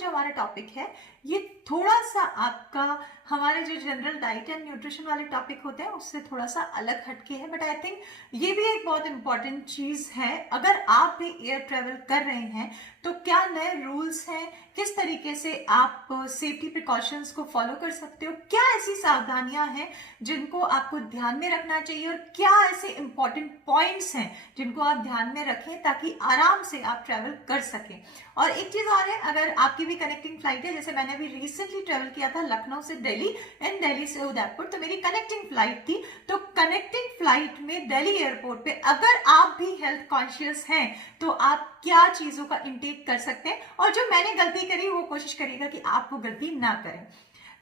जो हमारा टॉपिक है ये थोड़ा सा आपका हमारे जो जनरल डाइट एंड न्यूट्रिशन वाले टॉपिक होते हैं उससे थोड़ा सा अलग हटके है, बट आई थिंक ये भी एक बहुत इंपॉर्टेंट चीज है। अगर आप भी एयर ट्रेवल कर रहे हैं तो क्या नए रूल्स हैं, किस तरीके से आप सेफ्टी प्रिकॉशंस को फॉलो कर सकते हो, क्या ऐसी सावधानियां हैं जिनको आपको ध्यान में रखना चाहिए और क्या ऐसे इंपॉर्टेंट पॉइंट्स हैं जिनको आप ध्यान में रखें ताकि आराम से आप ट्रेवल कर सकें। और एक चीज और है, अगर आपकी भी कनेक्टिंग फ्लाइट है, जैसे मैंने अभी रिसेंटली ट्रेवल किया था लखनऊ से दिल्ली एंड दिल्ली से उदयपुर, तो मेरी कनेक्टिंग फ्लाइट थी। तो कनेक्टिंग फ्लाइट में दिल्ली एयरपोर्ट पे अगर आप भी हेल्थ कॉन्शियस हैं तो आप क्या चीजों का इंटेक कर सकते हैं, और जो मैंने गलती करी वो कोशिश करिएगा कि आप वो गलती ना करें।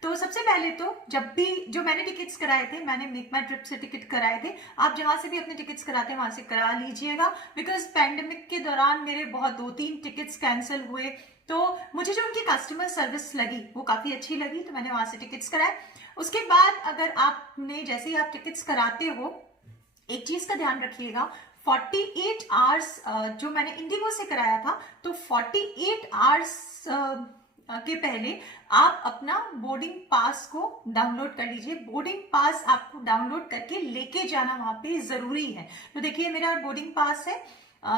तो सबसे पहले तो जब भी जो मैंने टिकट्स कराए थे, मैंने मेक माई ट्रिप से टिकट कराए थे, आप जहां से भी अपने टिकट्स कराते हैं वहां से करा लीजिएगा, बिकॉज पैंडेमिक के दौरान मेरे बहुत 2-3 टिकट्स कैंसिल हुए। तो मुझे जो उनकी कस्टमर सर्विस लगी वो काफी अच्छी लगी, तो मैंने वहां से टिकट्स कराए। उसके बाद अगर आपने जैसे ही आप टिकट्स कराते हो, एक चीज का ध्यान रखिएगा, 48 आवर्स जो मैंने इंडिगो से कराया था, तो 48 आवर्स के पहले आप अपना बोर्डिंग पास को डाउनलोड कर लीजिए। बोर्डिंग पास आपको डाउनलोड करके लेके जाना वहां पे जरूरी है। तो देखिए मेरा बोर्डिंग पास है,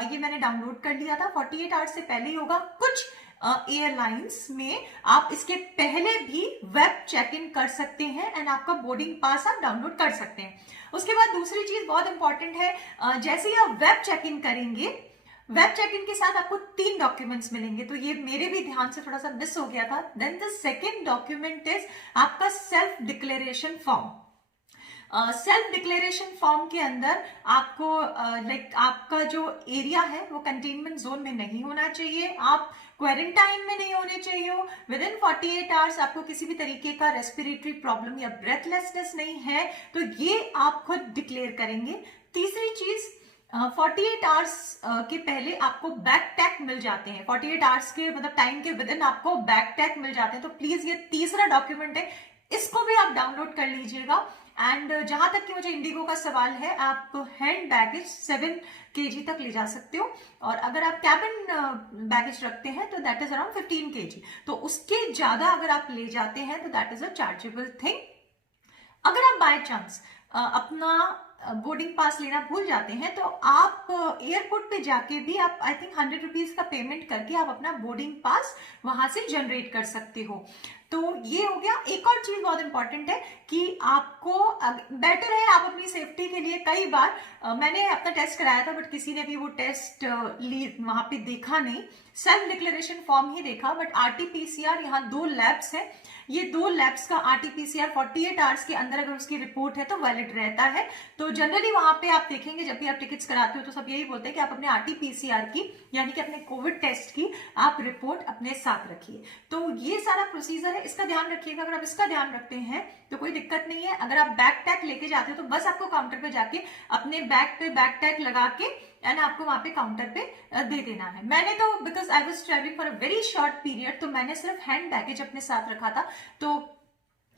ये मैंने डाउनलोड कर लिया था, 48 आवर्स से पहले ही होगा। कुछ एयरलाइंस में आप इसके पहले भी वेब चेक इन कर सकते हैं एंड आपका बोर्डिंग पास आप डाउनलोड कर सकते हैं। उसके बाद दूसरी चीज बहुत इंपॉर्टेंट है, जैसे ही आप वेब चेक इन करेंगे, वेब चेक इन के साथ आपको 3 डॉक्यूमेंट्स मिलेंगे, तो ये मेरे भी ध्यान से थोड़ा सा मिस हो गया था। Then the second document is आपका self declaration form. Self declaration form के अंदर आपको लाइक आपका जो एरिया है वो कंटेनमेंट जोन में नहीं होना चाहिए, आप क्वारंटाइन में नहीं होने चाहिए, विद इन 48 आवर्स आपको किसी भी तरीके का रेस्पिरेटरी प्रॉब्लम या ब्रेथलेसनेस नहीं है, तो ये आप खुद डिक्लेयर करेंगे। तीसरी चीज, 48 आवर्स के पहले आपको बैक टैग मिल जाते हैं, 48 आवर्स के मतलब टाइम के विद इन आपको बैक टैग मिल जाते हैं। तो प्लीज ये तीसरा डॉक्यूमेंट है, इसको भी आप डाउनलोड कर लीजिएगा। एंड जहां तक कि मुझे इंडिगो का सवाल है, आप हैंड बैगेज 7 kg तक ले जा सकते हो, और अगर आप कैबिन बैगेज रखते हैं तो दैट इज अराउंड 15 kg, तो उसके ज्यादा अगर आप ले जाते हैं तो that is a chargeable thing. अगर आप बाय चांस अपना बोर्डिंग पास लेना भूल जाते हैं तो आप एयरपोर्ट पे जाके भी आप आई थिंक 100 रुपीज का पेमेंट करके आप अपना बोर्डिंग पास वहां से जनरेट कर सकते हो। तो ये हो गया। एक और चीज बहुत इंपॉर्टेंट है कि आपको बेटर है आप अपनी सेफ्टी के लिए, कई बार मैंने अपना टेस्ट कराया था बट किसी ने भी वो टेस्ट वहां पे देखा नहीं, सेल्फ डिक्लेरेशन फॉर्म ही देखा, बट आरटीपीसीआर यहाँ 2 लैब्स है, ये 2 लैब्स का आरटीपीसीआर 48 आवर्स के अंदर अगर उसकी रिपोर्ट है तो वैलिड रहता है। तो जनरली वहां पे आप देखेंगे जब भी आप टिकट्स कराते हो तो सब यही बोलते हैं कि आप अपने आरटीपीसीआर की यानी कि अपने कोविड टेस्ट की आप रिपोर्ट अपने साथ रखिए। तो ये सारा प्रोसीजर है, इसका ध्यान रखिएगा। अगर आप इसका ध्यान रखते हैं तो कोई दिक्कत नहीं है। अगर आप बैक टैग लेके जाते हो तो बस आपको काउंटर पे जाके अपने बैग पे बैक टैग लगा के एंड आपको वहां पे काउंटर पे दे देना है। मैंने तो because I was travelling for a very short period, तो मैंने सिर्फ हैंड बैगेज अपने साथ रखा था, तो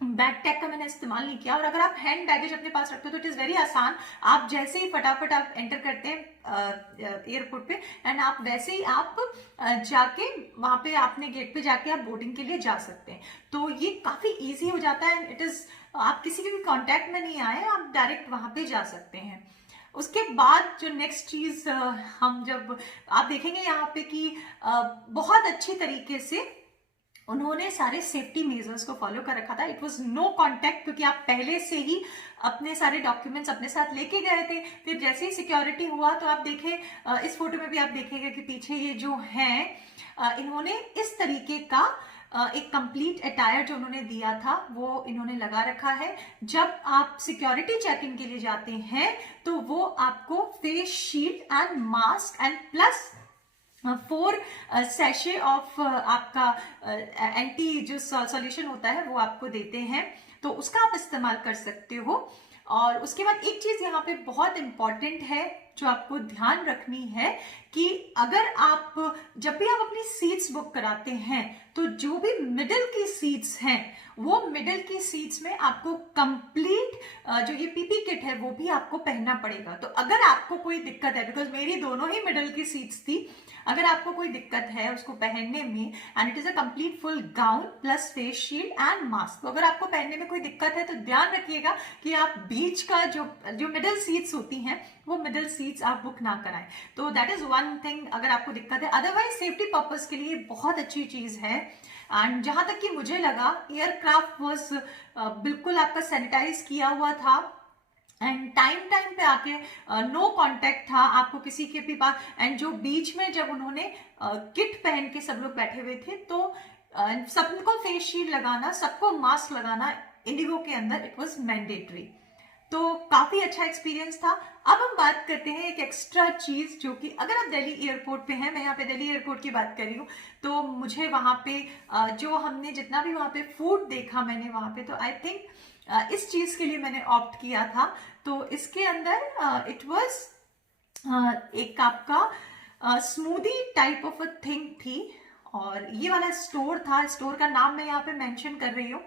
बैक टैग का मैंने इस्तेमाल नहीं किया। और अगर आप हैंड बैगेज अपने पास रखते हो तो इट इज वेरी आसान, आप जैसे ही फटाफट आप एंटर करते हैं एयरपोर्ट पे एंड आप वैसे ही आप जाके वहां पे आपने गेट पे जाके आप बोर्डिंग के लिए जा सकते हैं। तो ये काफी इजी हो जाता है, इट इज आप किसी के भी कांटेक्ट में नहीं आए, आप डायरेक्ट वहां पे जा सकते हैं। उसके बाद जो नेक्स्ट चीज हम जब आप देखेंगे यहाँ पे कि बहुत अच्छी तरीके से उन्होंने सारे सेफ्टी मेजर्स को फॉलो कर रखा था। इट वाज नो कांटेक्ट, क्योंकि आप पहले से ही अपने सारे डॉक्यूमेंट्स अपने साथ लेके गए थे। फिर जैसे ही सिक्योरिटी हुआ तो आप देखें इस फोटो में भी आप देखेंगे कि पीछे ये जो हैं इन्होंने इस तरीके का एक कंप्लीट अटायर जो उन्होंने दिया था वो इन्होंने लगा रखा है। जब आप सिक्योरिटी चेक इन के लिए जाते हैं तो वो आपको face shield and mask and plus 4 sachet of आपका एंटी जो सॉल्यूशन होता है वो आपको देते हैं, तो उसका आप इस्तेमाल कर सकते हो। और उसके बाद एक चीज यहाँ पे बहुत इंपॉर्टेंट है जो आपको ध्यान रखनी है कि अगर आप जब भी आप अपनी सीट्स बुक कराते हैं तो जो भी मिडिल की सीट्स हैं वो मिडिल की सीट्स में आपको कंप्लीट जो ये पीपी किट है वो भी आपको पहनना पड़ेगा। तो अगर आपको कोई दिक्कत है, बिकॉज मेरी दोनों ही मिडिल की सीट्स थी, अगर आपको कोई दिक्कत है उसको पहनने में, and it is a complete full gown plus face shield and mask, तो अगर आपको पहनने में कोई दिक्कत है तो ध्यान रखिएगा कि आप बीच का जो मिडिल सीट्स होती हैं वो मिडिल सीट्स आप बुक ना कराएं। तो दैट इज वन थिंग अगर आपको दिक्कत है। अदरवाइज सेफ्टी पर्पज के लिए बहुत अच्छी चीज है। एंड जहां तक कि मुझे लगा एयरक्राफ्ट वॉज बिल्कुल आपका सैनिटाइज किया हुआ था, एंड टाइम टाइम पे आके नो कांटेक्ट था आपको किसी के भी पास। एंड जो बीच में जब उन्होंने किट पहन के सब लोग बैठे हुए थे तो सबको फेस शील्ड लगाना, सबको मास्क लगाना इंडिगो के अंदर इट वाज मैंडेटरी। तो काफी अच्छा एक्सपीरियंस था। अब हम बात करते हैं एक एक्स्ट्रा चीज जो कि अगर आप दिल्ली एयरपोर्ट पे हैं, मैं यहाँ पे दिल्ली एयरपोर्ट की बात कर रही हूँ, तो मुझे वहां पे जो हमने जितना भी वहां पे फूड देखा मैंने वहां पे, तो आई थिंक इस चीज के लिए मैंने ऑप्ट किया था। तो इसके अंदर इट वाज एक आपका smoothie type of a thing थी, और ये वाला स्टोर था, स्टोर का नाम मैं यहाँ पे मेंशन कर रही हूँ।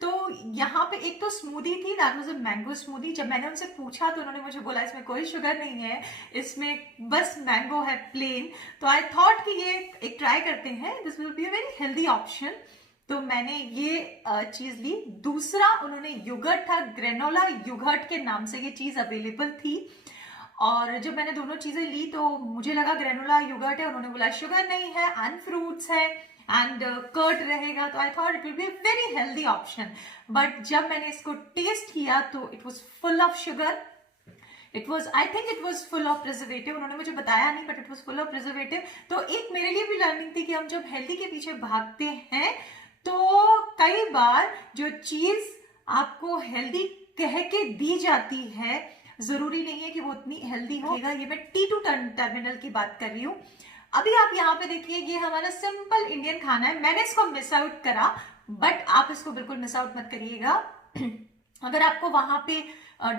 तो यहाँ पे एक तो स्मूदी थी, that was a mango smoothie. जब मैंने उनसे पूछा तो उन्होंने मुझे बोला इसमें कोई शुगर नहीं है, इसमें बस मैंगो है प्लेन। तो आई थॉट कि ये एक ट्राई करते हैं, this will be a very healthy option. तो मैंने ये चीज ली। दूसरा उन्होंने योगर्ट था, ग्रेनोला योगर्ट के नाम से ये चीज अवेलेबल थी, और जब मैंने दोनों चीजें ली तो मुझे लगा ग्रेनोला योगर्ट है, उन्होंने बोला शुगर नहीं है एंड फ्रूट्स है एंड कर्ड रहेगा, तो I thought it will be very healthy option. But जब मैंने इसको टेस्ट किया तो it was full of sugar, it was I think it was full of preservative, उन्होंने मुझे बताया नहीं but it was full of preservative. तो एक मेरे लिए भी लर्निंग थी कि हम जब हेल्दी के पीछे भागते हैं तो कई बार जो चीज आपको हेल्दी कह के दी जाती है जरूरी नहीं है कि वो उतनी हेल्दी होगा। ये मैं T2 टर्मिनल की बात कर रही हूँ। अभी आप यहाँ पे देखिए, ये हमारा सिंपल इंडियन खाना है, मैंने इसको मिस आउट करा, बट आप इसको बिल्कुल मिस आउट मत करिएगा। अगर आपको वहां पे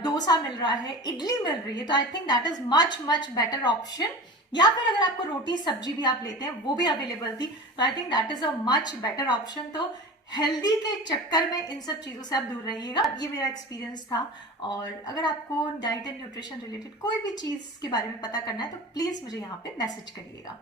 डोसा मिल रहा है, इडली मिल रही है, तो I think that is much much better option. या फिर अगर आपको रोटी सब्जी भी आप लेते हैं वो भी अवेलेबल थी, तो I think that is a much better option. तो हेल्दी के चक्कर में इन सब चीजों से आप दूर रहिएगा। ये मेरा एक्सपीरियंस था। और अगर आपको डाइट एंड न्यूट्रिशन रिलेटेड कोई भी चीज के बारे में पता करना है तो प्लीज मुझे यहाँ पे मैसेज करिएगा।